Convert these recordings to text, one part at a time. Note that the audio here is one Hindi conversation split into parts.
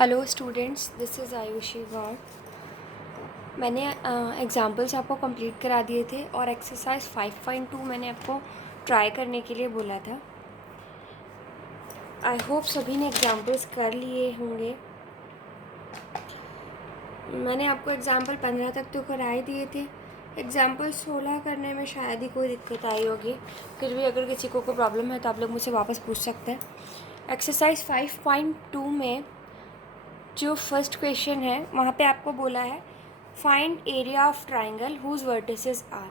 Hello students, this is Ayushi Gaur. मैंने एग्ज़ाम्पल्स आपको कंप्लीट करा दिए थे और एक्सरसाइज 5.2 मैंने आपको ट्राई करने के लिए बोला था। आई होप सभी ने एग्ज़ाम्पल्स कर लिए होंगे। मैंने आपको एग्ज़ाम्पल 15 तक तो करा ही दिए थे। एग्ज़ाम्पल 16 करने में शायद ही कोई दिक्कत आई होगी। फिर भी अगर किसी को कोई प्रॉब्लम है तो आप लोग मुझसे वापस पूछ सकते हैं। एक्सरसाइज 5.2 में जो फर्स्ट क्वेश्चन है वहाँ पे आपको बोला है find area of triangle whose vertices are.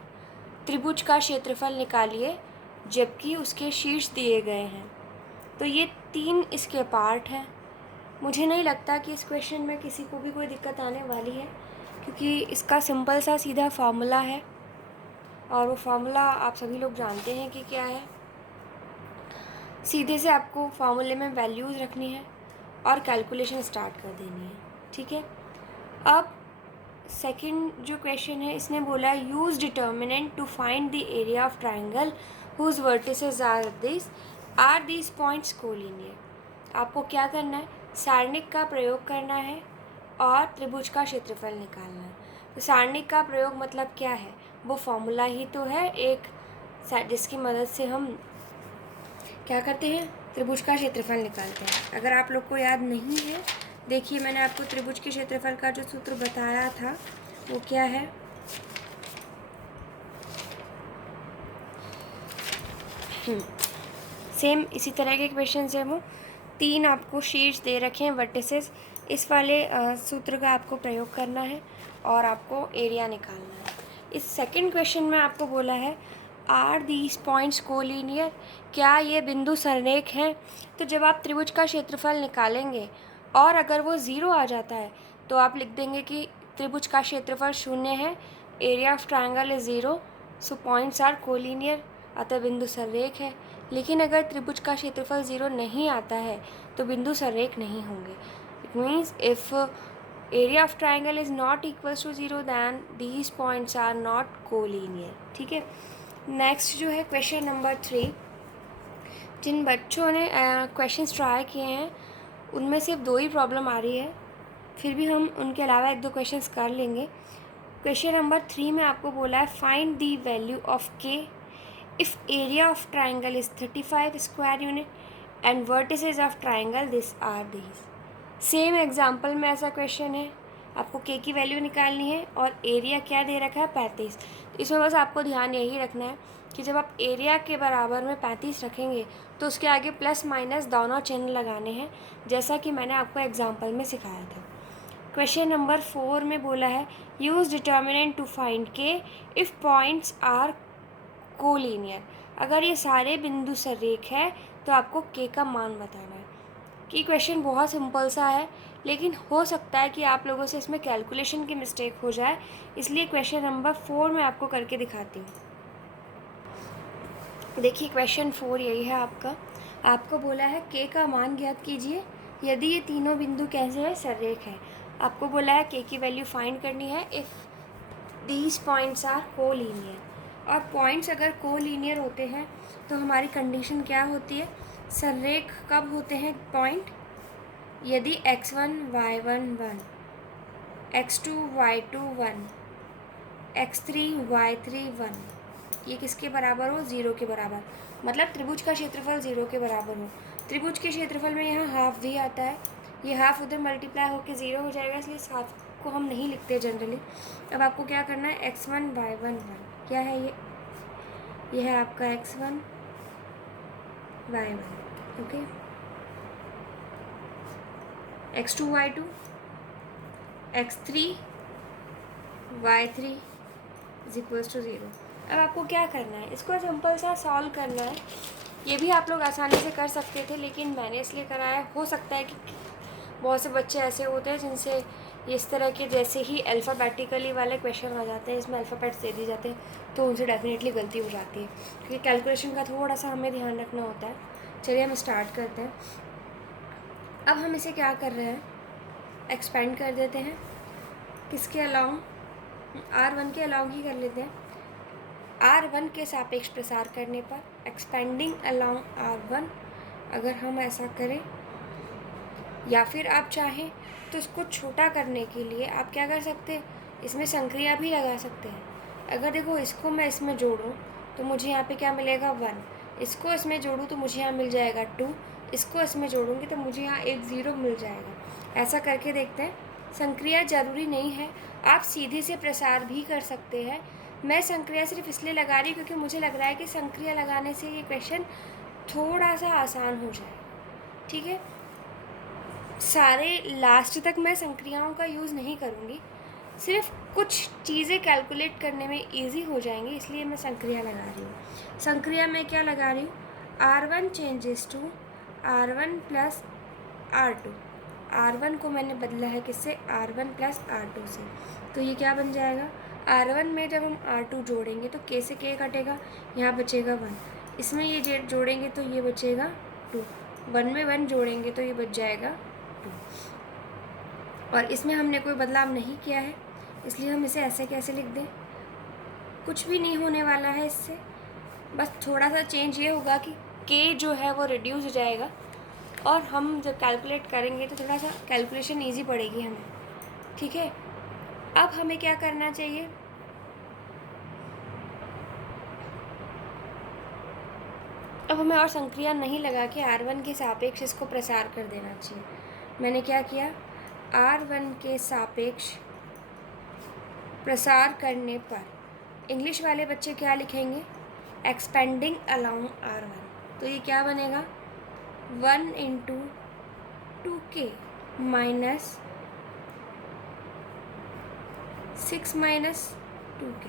त्रिभुज का क्षेत्रफल निकालिए जबकि उसके शीर्ष दिए गए हैं। तो ये 3 इसके पार्ट हैं। मुझे नहीं लगता कि इस क्वेश्चन में किसी को भी कोई दिक्कत आने वाली है, क्योंकि इसका सिंपल सा सीधा फार्मूला है और वो फार्मूला आप सभी लोग जानते हैं कि क्या है। सीधे से आपको फार्मूले में वैल्यूज़ रखनी है और कैलकुलेशन स्टार्ट कर देनी है। ठीक है। अब सेकंड जो क्वेश्चन है, इसने बोला use determinant to find the area of triangle whose vertices are these points collinear. आपको क्या करना है, सारणिक का प्रयोग करना है और त्रिभुज का क्षेत्रफल निकालना है। तो सारणिक का प्रयोग मतलब क्या है, वो फॉर्मूला ही तो है एक, जिसकी मदद से हम क्या करते हैं, त्रिभुज का क्षेत्रफल निकालते हैं। अगर आप लोग को याद नहीं है, देखिए मैंने आपको त्रिभुज के क्षेत्रफल का जो सूत्र बताया था वो क्या है। सेम इसी तरह के क्वेश्चन है वो। 3 आपको शीर्ष दे रखे हैं वर्टिसेस, इस वाले सूत्र का आपको प्रयोग करना है और आपको एरिया निकालना है। इस सेकंड क्वेश्चन में आपको बोला है आर दीज पॉइंट्स कोलिनियर, क्या ये बिंदु संरेख हैं। तो जब आप त्रिभुज का क्षेत्रफल निकालेंगे और अगर वो 0 आ जाता है तो आप लिख देंगे कि त्रिभुज का क्षेत्रफल 0 है, area of triangle is 0, so points are collinear, अतः बिंदु संरेख है। लेकिन अगर त्रिभुज का क्षेत्रफल 0 नहीं आता है तो बिंदु संरेख नहीं होंगे। It means if area of triangle is not equals to 0 then these points are not collinear. ठीक है। नेक्स्ट जो है क्वेश्चन नंबर 3। जिन बच्चों ने क्वेश्चंस ट्राई किए हैं उनमें सिर्फ 2 ही प्रॉब्लम आ रही है, फिर भी हम उनके अलावा 1-2 क्वेश्चंस कर लेंगे। क्वेश्चन नंबर 3 में आपको बोला है find the value of k if area of triangle is 35 square unit and vertices of triangle this are these. Same example में ऐसा क्वेश्चन है, आपको के की वैल्यू निकालनी है और एरिया क्या दे रखा है 35। तो इसमें बस आपको ध्यान यही रखना है कि जब आप एरिया के बराबर में 35 रखेंगे तो उसके आगे प्लस माइनस दोनों चिन्ह लगाने हैं, जैसा कि मैंने आपको एग्जाम्पल में सिखाया था। क्वेश्चन नंबर 4 में बोला है यूज़ डिटर्मिनेंट टू फाइंड के इफ़ पॉइंट्स आर कोलिनियर। अगर ये सारे बिंदु संरेख है तो आपको के का मान बताना है। कि क्वेश्चन बहुत सिंपल सा है, लेकिन हो सकता है कि आप लोगों से इसमें कैलकुलेशन की मिस्टेक हो जाए, इसलिए क्वेश्चन नंबर 4 मैं आपको करके दिखाती हूँ। देखिए क्वेश्चन 4 यही है आपका। आपको बोला है के का मान ज्ञात कीजिए यदि ये तीनों बिंदु कैसे है, संरेख है। आपको बोला है के की वैल्यू फाइंड करनी है if these points are collinear. और पॉइंट्स अगर कोलिनियर होते हैं तो हमारी कंडीशन क्या होती है, संरेख कब होते हैं पॉइंट, यदि x1 y1 1, x2 y2 1, x3 y3 1 ये किसके बराबर हो, 0 के बराबर। मतलब त्रिभुज का क्षेत्रफल 0 के बराबर हो। त्रिभुज के क्षेत्रफल में यहाँ हाफ भी आता है, ये हाफ उधर मल्टीप्लाई होकर 0 हो जाएगा, इसलिए इस हाफ को हम नहीं लिखते जनरली। अब आपको क्या करना है, x1 y1 1 क्या है ये है आपका x1 y1, okay, x2 y2, x3 y3 is equals to 0। अब आपको क्या करना है, इसको सिंपल सा सॉल्व करना है। ये भी आप लोग आसानी से कर सकते थे, लेकिन मैंने इसलिए कराया, हो सकता है कि बहुत से बच्चे ऐसे होते हैं जिनसे इस तरह के जैसे ही अल्फ़ाबेटिकली वाले क्वेश्चन आ जाते हैं, इसमें अल्फ़ाबेट्स दे दिए जाते हैं, तो उनसे डेफिनेटली गलती हो जाती है, क्योंकि कैलकुलेशन का थोड़ा सा हमें ध्यान रखना होता है। चलिए हम स्टार्ट करते हैं। अब हम इसे क्या कर रहे हैं, एक्सपेंड कर देते हैं, किसके अलाउंग, R1 के अलाउंग ही कर लेते हैं। R1 के सापेक्ष प्रसार करने पर एक्सपेंडिंग अलोंग R1, अगर हम ऐसा करें, या फिर आप चाहें तो इसको छोटा करने के लिए आप क्या कर सकते हैं, इसमें संक्रिया भी लगा सकते हैं। अगर देखो इसको मैं इसमें जोड़ूँ तो मुझे यहाँ पे क्या मिलेगा 1, इसको इसमें जोड़ूँ तो मुझे यहाँ मिल जाएगा 2, इसको इसमें जोड़ूँगी तो मुझे यहाँ एक 0 मिल जाएगा। ऐसा करके देखते हैं। संक्रिया ज़रूरी नहीं है, आप सीधे से प्रसार भी कर सकते हैं। मैं संक्रिया सिर्फ इसलिए लगा रही हूँ क्योंकि मुझे लग रहा है कि संक्रिया लगाने से ये क्वेश्चन थोड़ा सा आसान हो जाएगा। ठीक है, सारे लास्ट तक मैं संक्रियाओं का यूज़ नहीं करूँगी, सिर्फ कुछ चीज़ें कैलकुलेट करने में इजी हो जाएंगी, इसलिए मैं संक्रिया लगा रही हूँ। संक्रिया में क्या लगा रही हूँ, R1 changes to R1 plus R2। R1 को मैंने बदला है किससे, R1 प्लस R2 से। तो ये क्या बन जाएगा, R1 में जब हम R2 जोड़ेंगे तो K से K कटेगा, यहाँ बचेगा 1, इसमें ये जोड़ेंगे तो ये बचेगा 2, 1 में 1 जोड़ेंगे तो ये बच जाएगा 2। और इसमें हमने कोई बदलाव नहीं किया है, इसलिए हम इसे ऐसे कैसे लिख दें, कुछ भी नहीं होने वाला है इससे, बस थोड़ा सा चेंज ये होगा कि K जो है वो रिड्यूस हो जाएगा, और हम जब कैलकुलेट करेंगे तो थोड़ा सा कैलकुलेशन इजी पड़ेगी हमें। ठीक है, अब हमें क्या करना चाहिए, अब हमें और संक्रिया नहीं लगा के R1 के सापेक्ष इसको प्रसार कर देना चाहिए। मैंने क्या किया, R1 के सापेक्ष प्रसार करने पर इंग्लिश वाले बच्चे क्या लिखेंगे, एक्सपेंडिंग अलोंग R1। तो ये क्या बनेगा, 1 into 2K minus 6 minus 2K।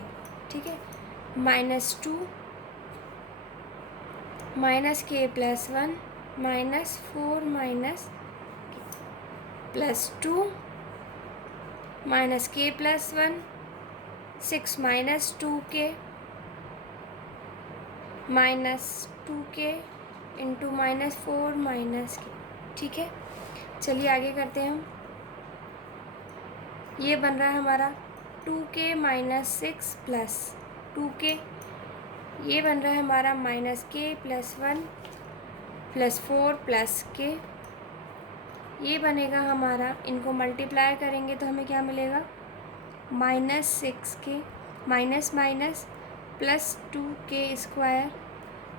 ठीक है, -2 minus K plus 1 minus 4 minus plus 2 minus K plus 1 6 minus 2K minus 2K into minus 4 minus K। ठीक है, चलिए आगे करते हैं हम। ये बन रहा है हमारा 2K माइनस 6 प्लस 2K, ये बन रहा है हमारा minus K plus 1 plus 4 plus K, ये बनेगा हमारा, इनको मल्टीप्लाई करेंगे तो हमें क्या मिलेगा, -6K minus minus plus 2K square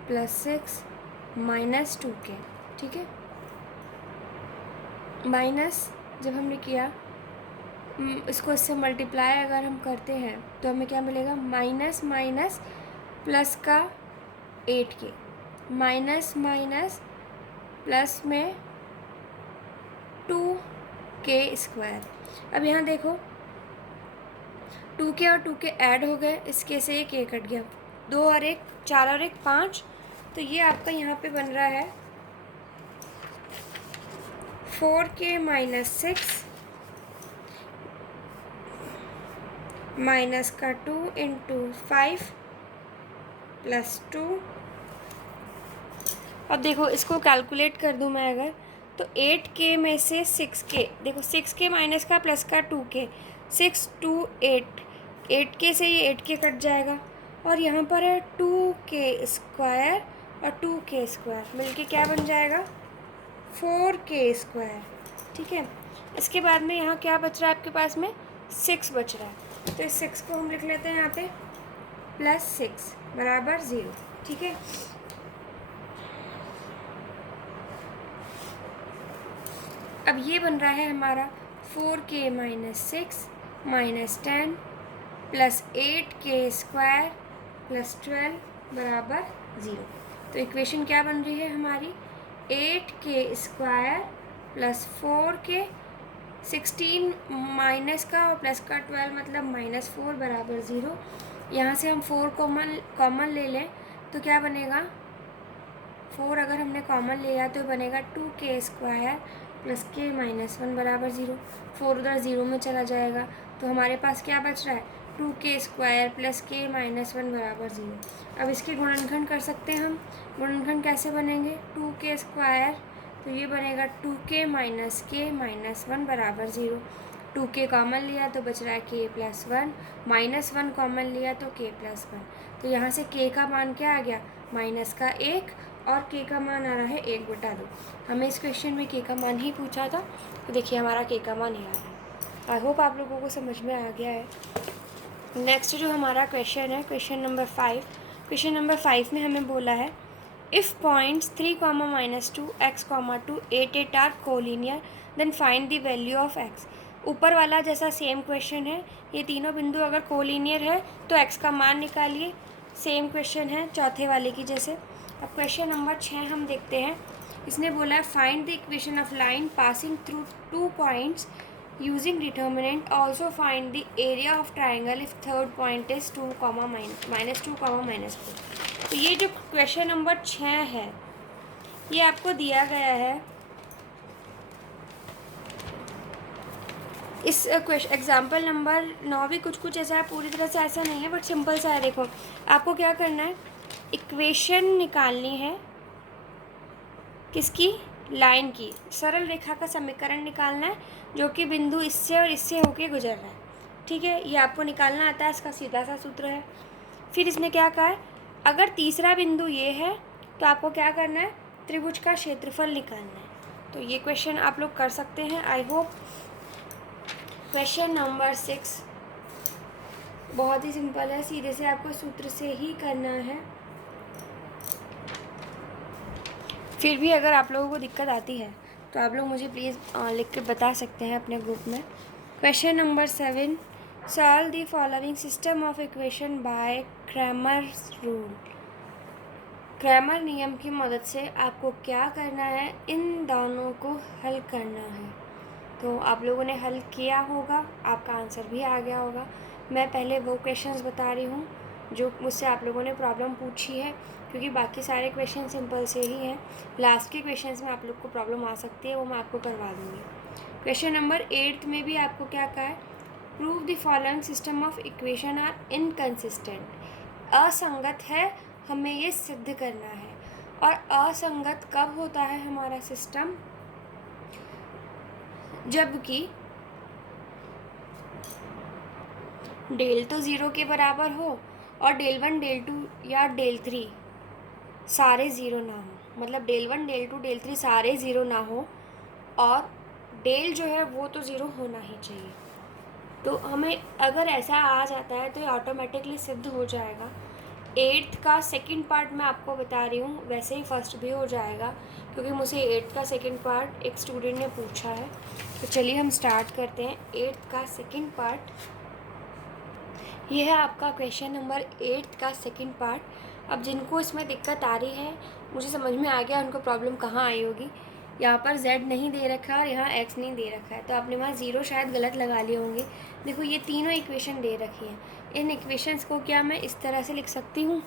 plus 6 minus 2K। ठीक है, माइनस जब हमने किया, इसको इससे मल्टीप्लाई अगर हम करते हैं तो हमें क्या मिलेगा, माइनस माइनस प्लस का 8K माइनस माइनस प्लस में 2K स्क्वायर। अब यहाँ देखो 2K और 2K ऐड हो गए, इसके से एक कट गया, 2 और 1 4 और 1 5, तो ये आपका यहाँ पे बन रहा है 4K माइनस 6 माइनस का 2 इंटू 5 प्लस 2। अब देखो इसको कैलकुलेट कर दूँ मैं अगर, तो 8K में से 6K, देखो 6K माइनस का प्लस का 2K, 6 2 8, 8K से ये 8K कट जाएगा, और यहाँ पर है 2K स्क्वायर और 2K स्क्वायर मिलके क्या बन जाएगा, 4K स्क्वायर। ठीक है, इसके बाद में यहाँ क्या बच रहा है आपके पास में, 6 बच रहा है, तो इस 6 को हम लिख लेते हैं यहाँ पे +6 बराबर 0। ठीक है, अब ये बन रहा है हमारा 4K minus 6 minus 10 plus 8K square plus 12 बराबर 0। तो इक्वेशन क्या बन रही है हमारी, 8K square plus 4K, 16 minus का और प्लस का 12 मतलब -4 बराबर 0। यहाँ से हम 4 कॉमन ले लें तो क्या बनेगा, 4 अगर हमने कॉमन लिया तो बनेगा 2K square plus K minus 1 बराबर 0। 4 उधर 0 में चला जाएगा, तो हमारे पास क्या बच रहा है, 2K square plus K minus 1 बराबर 0। अब इसके गुणनखंड कर सकते हैं हम, गुणनखंड कैसे बनेंगे, 2K स्क्वायर, तो ये बनेगा 2K माइनस K माइनस 1 बराबर 0। 2K कॉमन लिया तो बच रहा है K प्लस 1, माइनस 1 कॉमन लिया तो K प्लस 1, तो यहाँ से K का मान क्या आ गया, -1 और के का मान आ रहा है 1/2। हमें इस क्वेश्चन में के का मान ही पूछा था, तो देखिए हमारा के का मान ही आ रहा है। आई होप आप लोगों को समझ में आ गया है। नेक्स्ट जो हमारा क्वेश्चन है क्वेश्चन नंबर 5। क्वेश्चन नंबर 5 में हमें बोला है if points 3, -2, x, 2, 8, 8 are collinear then find the value of x। ऊपर वाला जैसा सेम क्वेश्चन है, ये तीनों बिंदु अगर कोलिनियर है तो x का मान निकालिए। सेम क्वेश्चन है चौथे वाले की जैसे। अब क्वेश्चन नंबर 6 हम देखते हैं। इसने बोला है find the equation of line passing through 2 points using determinant, also find the area of triangle if third point is 2, -2, -4। तो ये जो क्वेश्चन नंबर 6 है ये आपको दिया गया है। इस एग्जाम्पल नंबर 9 भी कुछ ऐसा है, पूरी तरह से ऐसा नहीं है बट सिंपल सा है। देखो आपको क्या करना है, इक्वेशन निकालनी है किसकी, लाइन की। सरल रेखा का समीकरण निकालना है जो कि बिंदु इससे और इससे होके गुजर रहा है। ठीक है, ये आपको निकालना आता है, इसका सीधा सा सूत्र है। फिर इसने क्या कहा है, अगर तीसरा बिंदु ये है तो आपको क्या करना है, त्रिभुज का क्षेत्रफल निकालना है। तो ये क्वेश्चन आप लोग कर सकते हैं आई होप। क्वेश्चन नंबर 6 बहुत ही सिंपल है, सीधे से आपको सूत्र से ही करना है। फिर भी अगर आप लोगों को दिक्कत आती है तो आप लोग मुझे प्लीज़ लिख के बता सकते हैं अपने ग्रुप में। Question number 7, solve the following system of equation bye Cramer's rule. Cramer नियम की मदद से आपको क्या करना है, इन दोनों को हल करना है। तो आप लोगों ने हल किया होगा, आपका आंसर भी आ गया होगा। मैं पहले वो क्वेश्चंस बता रही हूँ जो मुझसे आप लोगों ने प्रॉब्लम पूछी है, क्योंकि बाकी सारे क्वेश्चन सिंपल से ही हैं। लास्ट के क्वेश्चंस में आप लोग को प्रॉब्लम आ सकती है, वो मैं आपको करवा दूँगी। क्वेश्चन नंबर 8 में भी आपको क्या कहा है, prove the following system of equation are inconsistent. असंगत है, हमें ये सिद्ध करना है। और असंगत कब होता है हमारा सिस्टम, जबकि डेल तो 0 के बराबर हो और डेल 1, डेल 2 या डेल 3 सारे 0 ना हो। मतलब डेल 1, डेल 2, डेल 3 सारे 0 ना हो और डेल जो है वो तो 0 होना ही चाहिए। तो हमें अगर ऐसा आ जाता है तो ये ऑटोमेटिकली सिद्ध हो जाएगा। 8th का सेकंड पार्ट मैं आपको बता रही हूँ, वैसे ही फर्स्ट भी हो जाएगा क्योंकि मुझे 8th का सेकंड पार्ट एक स्टूडेंट ने पूछा है। तो चलिए हम स्टार्ट करते हैं। 8th का सेकंड पार्ट ये है आपका क्वेश्चन नंबर 8 का सेकंड पार्ट। अब जिनको इसमें दिक्कत आ रही है, मुझे समझ में आ गया उनको प्रॉब्लम कहाँ आई होगी। यहाँ पर z नहीं दे रखा है और यहाँ x नहीं दे रखा है, तो आपने वहाँ 0 शायद गलत लगा लिए होंगे। देखो ये तीनों इक्वेशन दे रखी हैं, इन इक्वेशंस को क्या मैं इस तरह से लिख सकती हूँ,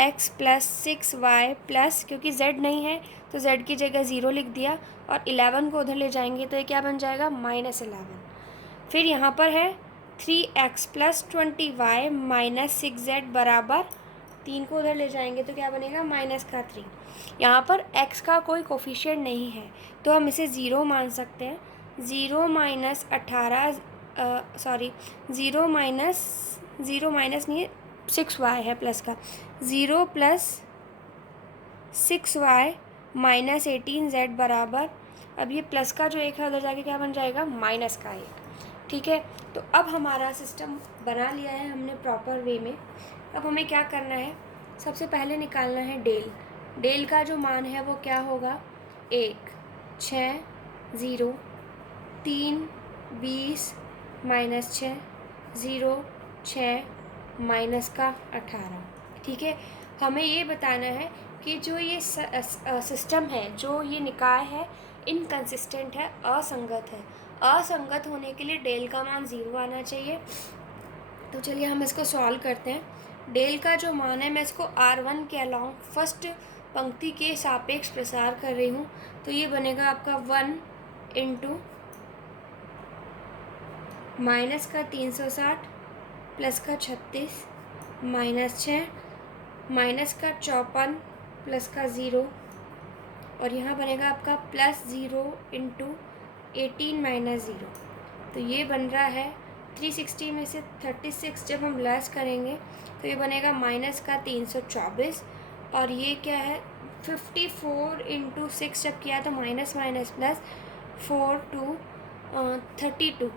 x + 6y प्लस, क्योंकि z नहीं है तो z की जगह 0 लिख दिया और 11 को उधर ले जाएंगे तो ये क्या बन जाएगा, -11। फिर यहाँ पर है 3x + 20y - 6z बराबर 3 को उधर ले जाएंगे तो क्या बनेगा, -3। यहाँ पर x का कोई कोफिशिएंट नहीं है तो हम इसे 0 मान सकते हैं। 0 - 18 0 माइनस नहीं है, 6y है प्लस का, 0 + 6y - 18z बराबर, अब ये प्लस का जो एक है उधर जाके क्या बन जाएगा, माइनस का 1। ठीक है, तो अब हमारा सिस्टम बना लिया है हमने प्रॉपर वे में। अब हमें क्या करना है, सबसे पहले निकालना है डेल। डेल का जो मान है वो क्या होगा, 1, 6, 0, 3, 20 - 6, 0, 6 माइनस का 18। ठीक है, हमें ये बताना है कि जो ये सिस्टम है, जो ये निकाय है, इनकंसिस्टेंट है, असंगत है। असंगत होने के लिए डेल का मान 0 आना चाहिए। तो चलिए हम इसको सॉल्व करते हैं। डेल का जो मान है, मैं इसको R1 के अलाउंग फर्स्ट पंक्ति के सापेक्ष प्रसार कर रही हूँ, तो ये बनेगा आपका 1 × माइनस का 360 प्लस का 36 -6 माइनस का 54 प्लस का 0 और यहाँ बनेगा आपका +0 × 18 - 0। तो ये बन रहा है 360 में से 36 जब हम लेस करेंगे तो ये बनेगा -324 और ये क्या है, 54 इंटू 6 जब किया तो माइनस माइनस प्लस 4 2 32,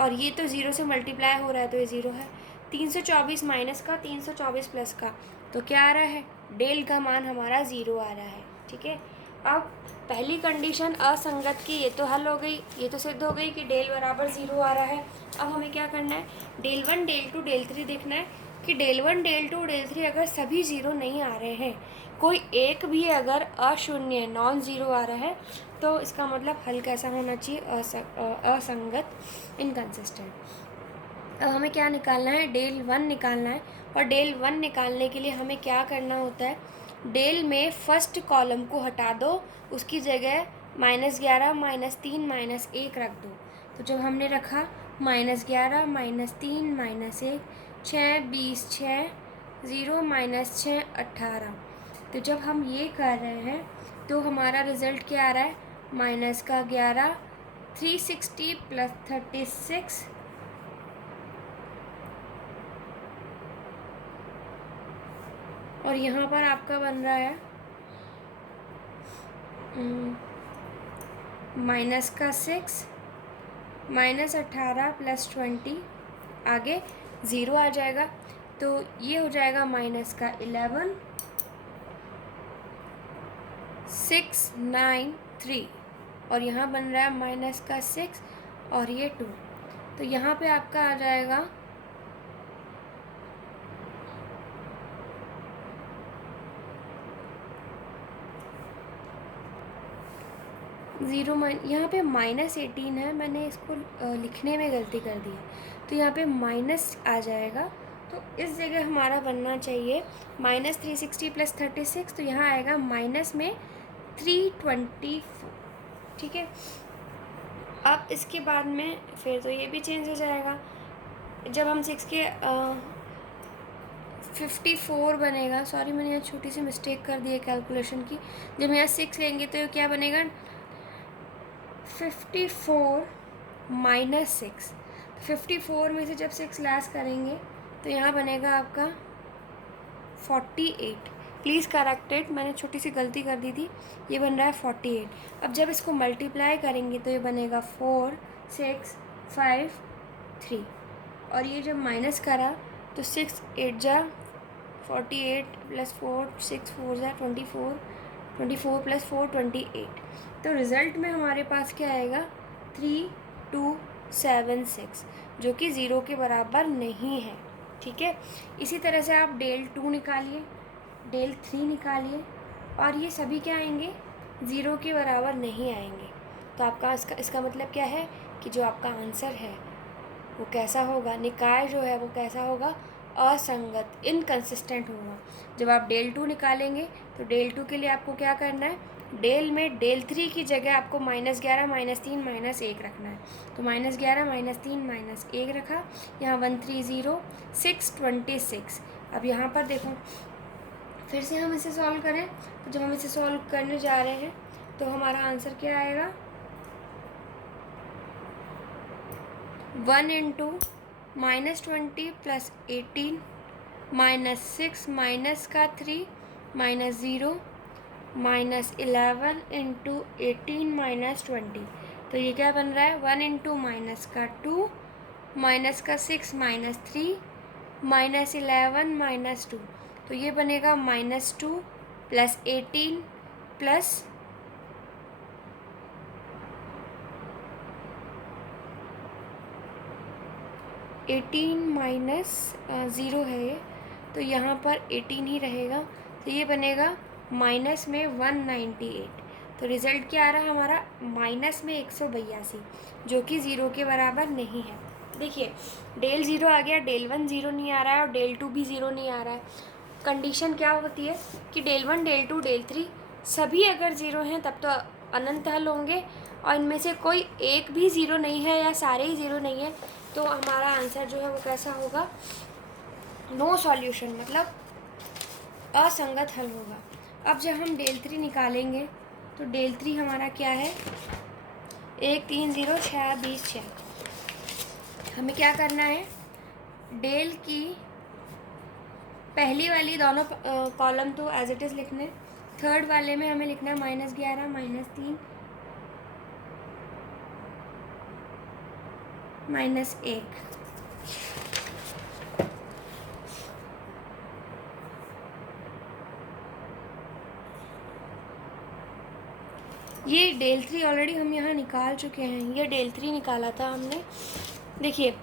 और ये तो ज़ीरो से मल्टीप्लाई हो रहा है तो ये ज़ीरो है। 324 माइनस का 324 प्लस का, तो क्या आ रहा है, डेल का मान हमारा ज़ीरो आ रहा है। ठीक है, अब पहली कंडीशन असंगत की ये तो हल हो गई, ये तो सिद्ध हो गई कि डेल बराबर ज़ीरो आ रहा है। अब हमें क्या करना है, del one del two del three देखना है कि del one del two del three अगर सभी ज़ीरो नहीं आ रहे हैं, कोई एक भी अगर अशून्य नॉन ज़ीरो आ रहा है, तो इसका मतलब हल कैसा होना चाहिए, असंगत, इनकंसिस्टेंट। अब हमें क्या निकालना है, डेल वन निकालना है, और डेल वन निकालने के लिए हमें क्या करना होता है, डेल में फर्स्ट कॉलम को हटा दो, उसकी जगह -11 -3 -1 रख दो। तो जब हमने रखा -11 -3 -1, 6 20 6 0 -6 18, तो जब हम ये कर रहे हैं तो हमारा रिज़ल्ट क्या आ रहा है, -11 360 + 36, और यहाँ पर आपका बन रहा है -6 -18 + 20, आगे ज़ीरो आ जाएगा, तो ये हो जाएगा -11 693, और यहाँ बन रहा है -6 और ये 2, तो यहाँ पे आपका आ जाएगा ज़ीरो यहाँ पे -18 है, मैंने इसको लिखने में गलती कर दी है, तो यहाँ पे माइनस आ जाएगा, तो इस जगह हमारा बनना चाहिए -360 + 36, तो यहाँ आएगा माइनस में 324। ठीक है, अब इसके बाद में फिर तो ये भी चेंज हो जाएगा, जब हम 6 के 54 बनेगा, सॉरी मैंने यहाँ छोटी सी मिस्टेक कर दी है कैलकुलेशन की, जब यहाँ 6 लेंगे तो क्या बनेगा, 54 - 6, 54 में से जब 6 लैस करेंगे तो यहाँ बनेगा आपका 48। प्लीज़ करेक्टेड, मैंने छोटी सी गलती कर दी थी, ये बन रहा है 48। अब जब इसको मल्टीप्लाई करेंगे तो ये बनेगा 4 6 5 3, और ये जब माइनस करा तो 6 8 जा 48 + 4 6 4 जा 24 24 + 4 28, तो रिज़ल्ट में हमारे पास क्या आएगा 3276, जो कि ज़ीरो के बराबर नहीं है। ठीक है, इसी तरह से आप डेल टू निकालिए, डेल थ्री निकालिए, और ये सभी क्या आएंगे, ज़ीरो के बराबर नहीं आएंगे। तो आपका इसका मतलब क्या है कि जो आपका आंसर है वो कैसा होगा, निकाय जो है वो कैसा होगा, असंगत, इनकंसिस्टेंट होगा। जब आप डेल टू निकालेंगे तो डेल टू के लिए आपको क्या करना है, डेल में डेल थ्री की जगह आपको -11 -3 -1 रखना है, तो -11 -3 -1 रखा, यहाँ 130 626। अब यहाँ पर देखो फिर से हम इसे सॉल्व करें, तो जब हम इसे सॉल्व करने जा रहे हैं तो हमारा आंसर क्या आएगा, 1 इंटू -20 + 18 -6 माइनस का 3 -0 -11 इंटू 18 -20, तो ये क्या बन रहा है, 1 इंटू माइनस का 2 माइनस का 6 -3 -11 -2, तो ये बनेगा -2 + 18 + 18 -0 है ये, तो यहाँ पर 18 ही रहेगा, तो ये बनेगा माइनस में 198, तो रिज़ल्ट क्या आ रहा है हमारा, माइनस में 182, जो कि ज़ीरो के बराबर नहीं है। देखिए डेल ज़ीरो आ गया, डेल वन ज़ीरो नहीं आ रहा है, और डेल टू भी ज़ीरो नहीं आ रहा है। कंडीशन क्या होती है कि del one del two del three सभी अगर ज़ीरो हैं तब तो अनंत हल होंगे, और इनमें से कोई एक भी ज़ीरो नहीं है या सारे ही ज़ीरो नहीं है, तो हमारा आंसर जो है वो कैसा होगा, नो सॉल्यूशन, मतलब असंगत हल होगा। अब जब हम डेल थ्री निकालेंगे तो डेल थ्री हमारा क्या है, 1 3 0 6 20 6, हमें क्या करना है, डेल की पहली वाली दोनों कॉलम तो एज इट इज़ लिखने, थर्ड वाले में हमें लिखना है -11 -3 -1। ये डेल 3 ऑलरेडी हम यहाँ निकाल चुके हैं, ये डेल 3 निकाला था हमने। देखिए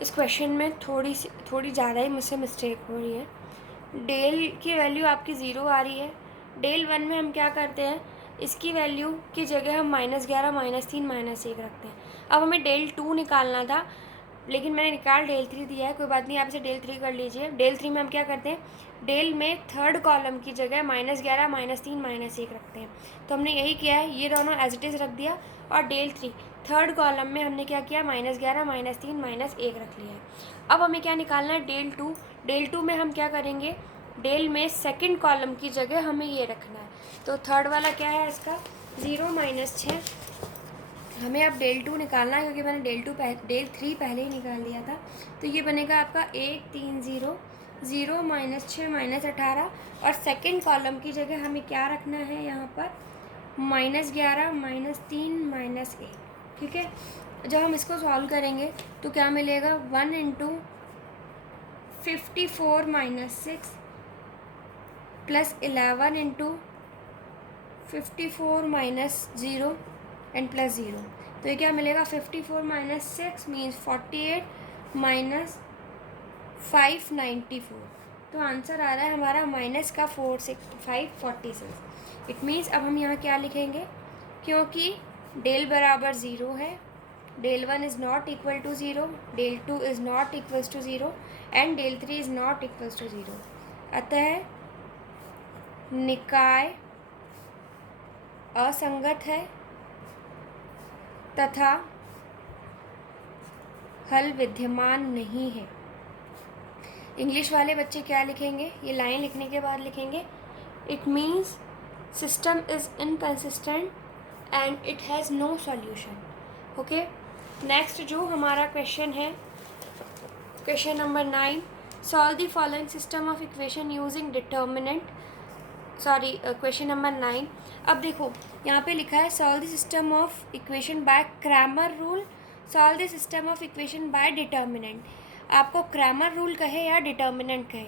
इस क्वेश्चन में थोड़ी ज़्यादा ही मुझसे मिस्टेक हो रही है। डेल की वैल्यू आपकी 0 आ रही है। डेल 1 में हम क्या करते हैं, इसकी वैल्यू की जगह हम -11 -3 -1 रखते हैं। अब हमें डेल 2 निकालना था, लेकिन मैंने निकाल डेल 3 दिया है, कोई बात नहीं, आप इसे डेल 3 कर लीजिए। डेल 3 में हम क्या करते हैं, डेल में थर्ड कॉलम की जगह -11 -3 -1 रखते हैं। तो हमने यही किया है, ये दोनों एज इट इज़ रख दिया, और डेल 3 थर्ड कॉलम में हमने क्या किया, -11 -3 -1 रख लिया है। अब हमें क्या निकालना है, डेल 2। डेल 2 में हम क्या करेंगे, डेल में सेकंड कॉलम की जगह हमें ये रखना है। तो थर्ड वाला क्या है इसका, 0 -6। हमें अब डेल 2 निकालना है, क्योंकि मैंने डेल 3 पहले ही निकाल दिया था। तो ये बनेगा आपका 1 3 0 0 -6 -18, और सेकंड कॉलम की जगह हमें क्या रखना है यहाँ पर, -11 -3 -1। ठीक है, जब हम इसको सॉल्व करेंगे तो क्या मिलेगा, 1 × 54 -6 + 11 × 54 -0 एंड +0। तो ये क्या मिलेगा, 54 -6 मीन्स 48 -594। तो आंसर आ रहा है हमारा माइनस का 546। इट मीन्स अब हम यहाँ क्या लिखेंगे, क्योंकि डेल बराबर 0 है, del 1 is not equal to 0, del 2 is not equals to 0 and del 3 is not equals to 0। अतः निकाय असंगत है तथा हल विद्यमान नहीं है। इंग्लिश वाले बच्चे क्या लिखेंगे, ये लाइन लिखने के बाद लिखेंगे, it means system is inconsistent and it has no solution. Okay, next जो हमारा क्वेश्चन है, question number 9, solve the following system of equation using determinant. Question number 9। अब देखो यहाँ पे लिखा है solve the system of equation by Cramer rule, solve the system of equation by determinant. आपको क्रैमर रूल कहे या डिटर्मिनेंट कहे,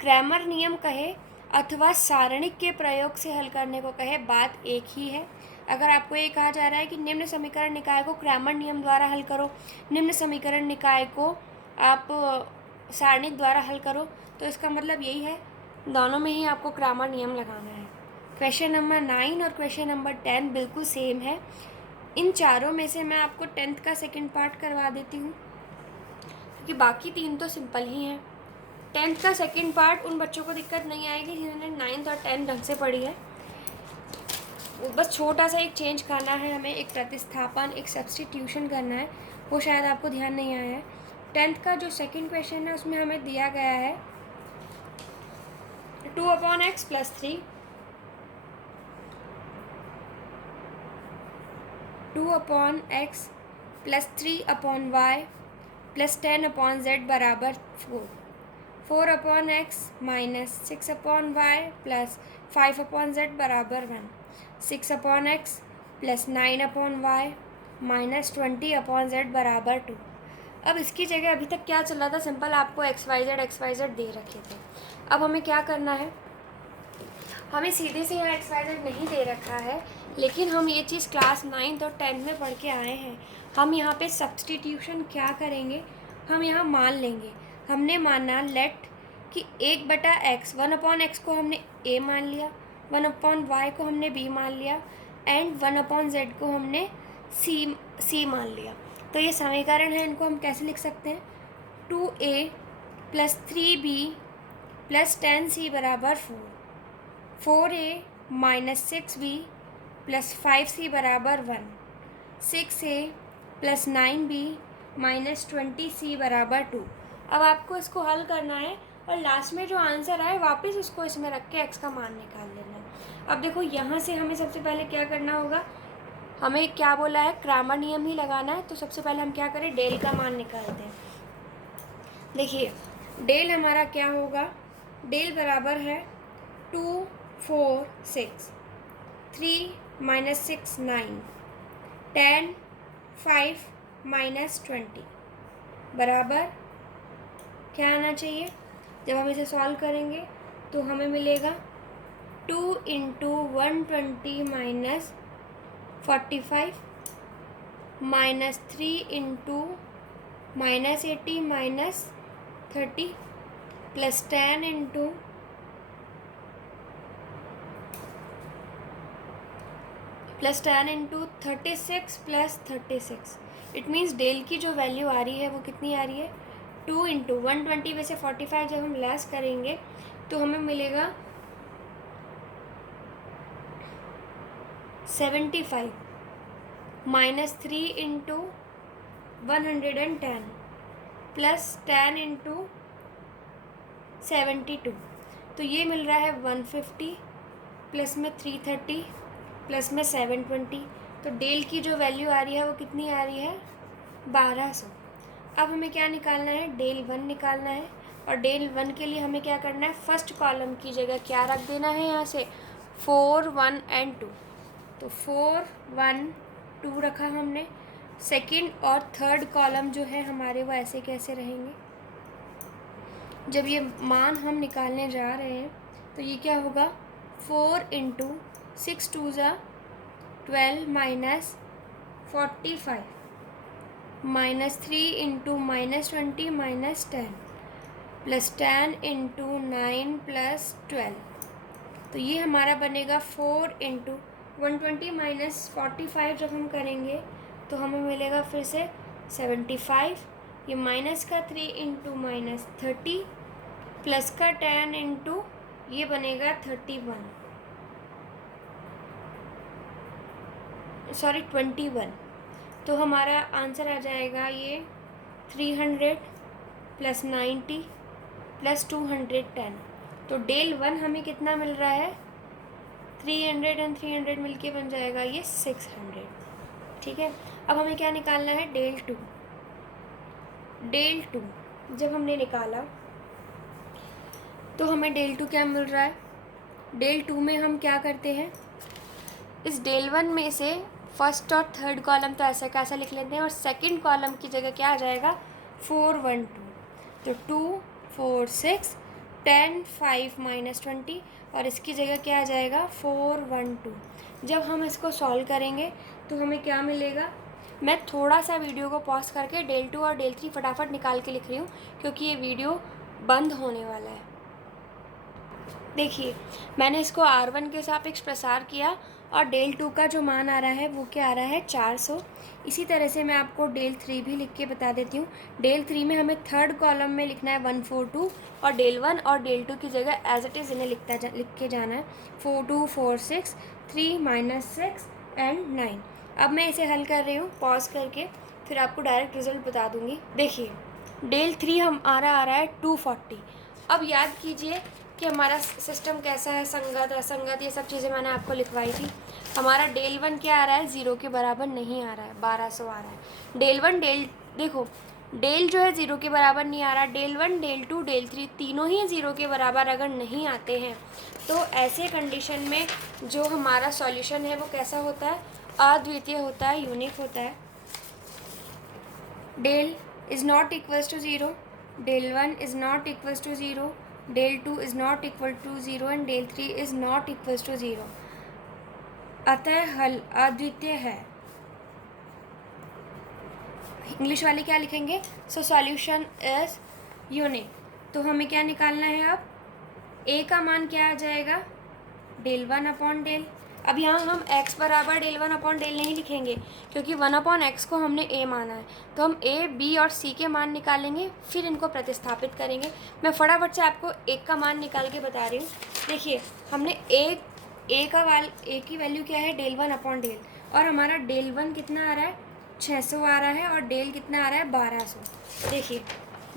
क्रैमर नियम कहे अथवा सारणिक के प्रयोग से हल करने को कहे, बात एक ही है। अगर आपको ये कहा जा रहा है कि निम्न समीकरण निकाय को क्रैमर नियम द्वारा हल करो, निम्न समीकरण निकाय को आप सारणिक द्वारा हल करो, तो इसका मतलब यही है दोनों में ही आपको क्रैमर नियम लगाना है। क्वेश्चन नंबर 9 और क्वेश्चन नंबर 10 बिल्कुल सेम है। इन चारों में से मैं आपको 10th का सेकंड पार्ट करवा देती हूँ, क्योंकि बाकी 3 तो सिंपल ही हैं। 10th का सेकंड पार्ट उन बच्चों को दिक्कत नहीं आएगी जिन्होंने 9th और 10th ढंग से पढ़ी है। बस छोटा सा एक चेंज करना है हमें, एक प्रतिस्थापन, एक सब्स्टिट्यूशन करना है, वो शायद आपको ध्यान नहीं आया है। 10th का जो सेकंड क्वेश्चन है उसमें हमें दिया गया है 2/x + 3, 2/x + 3/y + 10/z = 4, 4/x - 6/y + 5/z = 1, 6/x + 9/y - 20/z = 2। अब इसकी जगह अभी तक क्या चल रहा था, सिंपल आपको XYZ दे रखे थे। अब हमें क्या करना है, हमें सीधे से यहाँ XYZ नहीं दे रखा है, लेकिन हम ये चीज़ क्लास 9th और 10th में पढ़ के आए हैं। हम यहाँ पे सब्स्टिट्यूशन क्या करेंगे, हम यहाँ मान लेंगे, हमने माना लेट कि 1/x, 1/x को हमने a मान लिया, 1/y को हमने b मान लिया एंड 1/z को हमने c मान लिया। तो ये समीकरण है, इनको हम कैसे लिख सकते हैं, 2a + 3b + 10c = 4, 4a - 6b + 5c = 1, 6a + 9b - 20c = 2। अब आपको इसको हल करना है और लास्ट में जो आंसर आए वापस उसको इसमें रख के x का मान निकाल लेना है। अब देखो यहाँ से हमें सबसे पहले क्या करना होगा, हमें क्या बोला है, क्रैमर नियम ही लगाना है। तो सबसे पहले हम क्या करें, डेल का मान निकालते हैं। देखिए डेल हमारा क्या होगा, डेल बराबर है 2 4 6, 3 minus 6 9, 10 5 minus 20 बराबर क्या आना चाहिए? जब हम इसे सॉल्व करेंगे तो हमें मिलेगा 2 into 120 minus 45 minus 3 into minus 80 minus 30 plus 10 into plus 10 into 36 plus 36। It means del की जो वैल्यू आ रही है वो कितनी आ रही है? 2 इंटू 120 में से 45 जब हम लेस करेंगे तो हमें मिलेगा 75 माइनस 3 इंटू 110 प्लस 10 इंटू 72। तो ये मिल रहा है 150 प्लस में 330 प्लस में 720। तो डेल की जो वैल्यू आ रही है वो कितनी आ रही है? 1200। अब हमें क्या निकालना है? डेल 1 निकालना है। और डेल 1 के लिए हमें क्या करना है? फर्स्ट कॉलम की जगह क्या रख देना है? यहाँ से 4 1 एंड 2। तो 4 1 2 रखा हमने। सेकंड और थर्ड कॉलम जो है हमारे वो ऐसे कैसे रहेंगे? जब ये मान हम निकालने जा रहे हैं तो ये क्या होगा? 4 इंटू 6 2 ज़ा 12 minus 45 minus 3 into minus 20 minus 10 plus 10 into 9 plus 12। तो ये हमारा बनेगा 4 इंटू 120 माइनस 45 जब हम करेंगे तो हमें मिलेगा फिर से 75। ये माइनस का 3 इंटू माइनस 30 प्लस का 10 इंटू ये बनेगा 21। तो हमारा आंसर आ जाएगा ये 300 प्लस 90 प्लस 210। तो डेल 1 हमें कितना मिल रहा है? 300 एंड 300 मिलके बन जाएगा ये 600। ठीक है। अब हमें क्या निकालना है? डेल 2। डेल 2 जब हमने निकाला तो हमें डेल 2 क्या मिल रहा है? डेल 2 में हम क्या करते हैं? इस डेल 1 में से फर्स्ट और थर्ड कॉलम तो ऐसा कैसा लिख लेते हैं और सेकंड कॉलम की जगह क्या आ जाएगा? 4 1 2। तो 2 4 6 10 5 माइनस 20 और इसकी जगह क्या आ जाएगा? 4 1 2। जब हम इसको सॉल्व करेंगे तो हमें क्या मिलेगा? मैं थोड़ा सा वीडियो को पॉज करके डेल 2 और डेल 3 फटाफट निकाल के लिख रही हूँ क्योंकि ये वीडियो बंद होने वाला है। देखिए, मैंने इसको R1 के सापेक्ष प्रसार किया और डेल 2 का जो मान आ रहा है वो क्या आ रहा है? 400। इसी तरह से मैं आपको डेल 3 भी लिख के बता देती हूँ। डेल 3 में हमें थर्ड कॉलम में लिखना है 142 और डेल 1 और डेल 2 की जगह एज इट इज़ इन्हें लिख के जाना है 4 2 4 6 3 माइनस 6 एंड 9। अब मैं इसे हल कर रही हूँ पॉज करके, फिर आपको डायरेक्ट रिजल्ट बता दूँगी। देखिए, डेल 3 हमारा आ रहा है 240। अब याद कीजिए कि हमारा सिस्टम कैसा है, संगत असंगत, ये सब चीज़ें मैंने आपको लिखवाई थी। हमारा डेल 1 क्या आ रहा है? 0 के बराबर नहीं आ रहा है, 1200 आ रहा है। डेल 1 देखो, डेल जो है 0 के बराबर नहीं आ रहा। डेल 1 डेल 2 डेल 3 तीनों ही 0 के बराबर अगर नहीं आते हैं तो ऐसे कंडीशन में जो हमारा सॉल्यूशन है वो कैसा होता है? अद्वितीय होता है, यूनिक होता है। Del is not equals to 0, del 1 is not equals to 0, del 2 is not equal to 0 and del 3 is not equals to 0। अतः हल अद्वितीय है। इंग्लिश वाले क्या लिखेंगे? So solution is unique. तो हमें क्या निकालना है अब? ए का मान क्या आ जाएगा? Del 1 upon del. अब यहाँ हम x बराबर डेल 1 अपॉन डेल नहीं लिखेंगे क्योंकि 1 अपॉन एक्स को हमने a माना है। तो हम a, b और c के मान निकालेंगे, फिर इनको प्रतिस्थापित करेंगे। मैं फटाफट से आपको a का मान निकाल के बता रही हूँ। देखिए, हमने a की वैल्यू क्या है? डेल 1 अपॉन डेल, और हमारा डेल 1 कितना आ रहा है? 600 आ रहा है और डेल कितना आ रहा है? 1200। देखिए,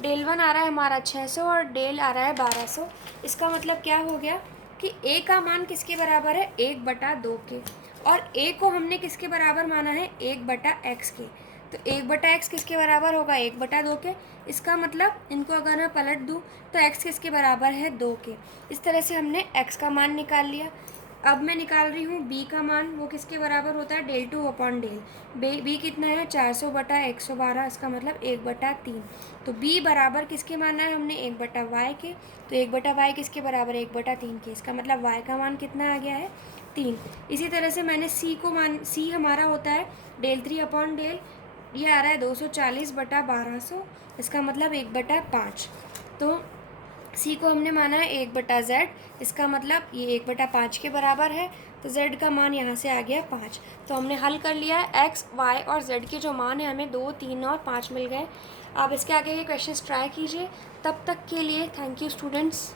डेल 1 आ रहा है हमारा 600 और डेल आ रहा है 1200। इसका मतलब क्या हो गया कि a का मान किसके बराबर है? 1/2 के, और a को हमने किसके बराबर माना है? 1/x के। तो 1/x किसके बराबर होगा, 1/2 के। इसका मतलब इनको अगर मैं पलट दूँ तो x किसके बराबर है, 2 के। इस तरह से हमने x का मान निकाल लिया। अब मैं निकाल रही हूँ b का मान, वो किसके बराबर होता है, डेल 2 अपॉन डेल b कितना है, 400/112, इसका मतलब 1/3। तो b बराबर किसके माना है हमने, 1/y के। तो 1/y किसके बराबर है, 1/3 के। इसका मतलब y का मान कितना आ गया है, 3। इसी तरह से मैंने c हमारा होता है डेल 3 अपॉन डेल, ये आ रहा है 240/1200, इसका मतलब 1/5। तो सी को हमने माना है 1/z, इसका मतलब ये 1/5 के बराबर है। तो z का मान यहाँ से आ गया 5। तो हमने हल कर लिया है, x, y और z के जो मान है हमें 2, 3 और 5 मिल गए। आप इसके आगे के क्वेश्चंस ट्राई कीजिए। तब तक के लिए थैंक यू स्टूडेंट्स।